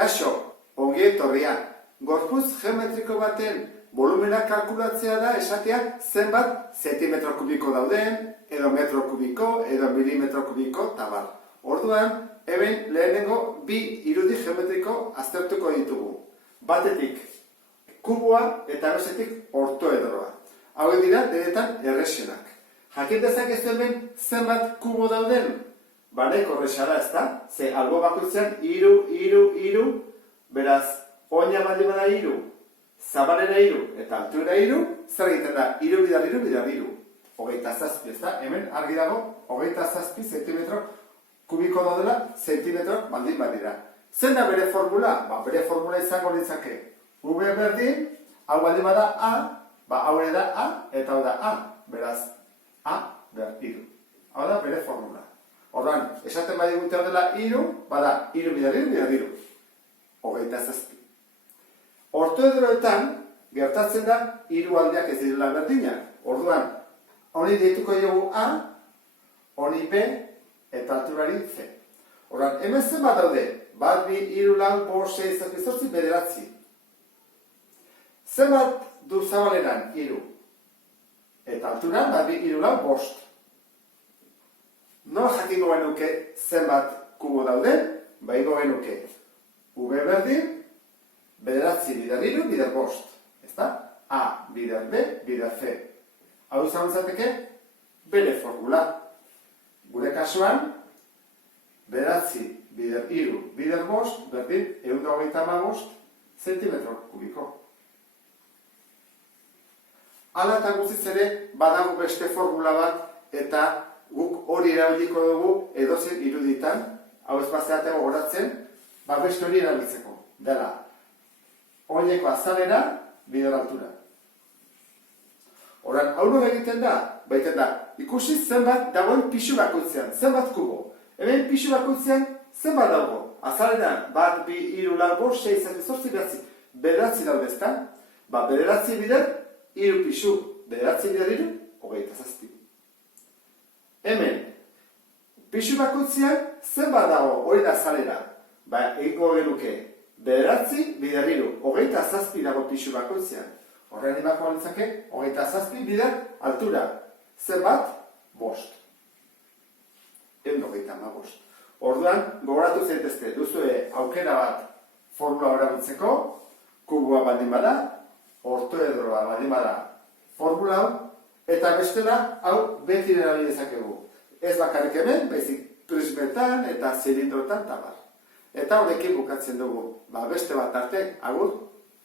Kaixo, ongi etorria. Gorputz geometriko baten volumena kalkulatzea da esatea zenbat zentimetro kubiko dauden, edo metro kubiko, edo milimetro kubiko, tabar. Orduan, hemen lehenengo bi irudi geometriko aztertuko ditugu. Batetik kubua eta bestetik ortoedroa. Hauek dira denetan erresenak. Jakin dezakezu hemen zenbat kubo dauden? Nahiko erresa da, ezta? Ze albo bakoitzean hiru, beraz, oina baldin bada hiru, zabalera hiru eta altuera hiru, zer egiten da? Hiru bidar hiru. 27, ezta? Hemen argi dago 27 zentimetro kubiko daudela zentimetro baldin badira. Zen da bere formula? Bere formula izango litzake. V berdin, hau baldin bada A, hau ere da A, eta hau da A. Beraz, A behar hiru. Hau da bere formula. Orduan, esaten bai digute hau dela hiru, bada hiru bidar hiru. 27. Ortoedroetan gertatzen da hiru aldeak ez direla berdinak. Orduan, honi deituko diogu A, honi B, eta alturari C. Orduan, hemen zenbat daude? Bat, bi, hiru, lau, bost, 6, 7, 8, 9. Zenbat du zabaleran? Hiru. Eta alturan, bat, bi, hiru, lau, bost. Nola jakingo genuke zenbat kubo daude? Ingo genuke V berdin, 9 bidar hiru, bidar bost. Ezta? A bidar B, bidar C. Hau izan zateke bere formula. Gure kasuan, 9 bidar hiru, bidar bost, berdin 135 zentimetro kubiko. Hala eta guztiz ere, badago beste formula bat, eta guk hori erabiliko dugu edozein iruditan, hau ez bazeate gogoratzen, beste hori erabiltzeko. Dela, oineko azalera, bidar altura. Horan, hau nore egiten da? Baiten da, ikusi zenbat dagoen pixu bakoitzean, zenbat kubo. Hemen pixu bakoitzean zenbat dago? Azaleran, bat, bi, hiru, lau, bost, 6, 7, 8, 9 daude ezta? Bederatzi bidar, hiru pixu, 9 bidar hiru, 27. Hemen, pixu bakoitzean zenbat dago hori da azalera? Egingo genuke, 9 bidar hiru, 27 dago pixu bakoitzean. Horren imako balitzake, 27 bidar altura. Zenbat? Bost. 135. Orduan, gogoratu zaitezte, duzue aukera bat formula erabiltzeko, kubua baldin bada, ortoedroa baldin bada formula hau, eta bestela hau beti erabili dezakegu. Ez bakarrik hemen, baizik prismetan eta zilindrotan tabar. Eta horrekin bukatzen dugu, beste bat arte, agur.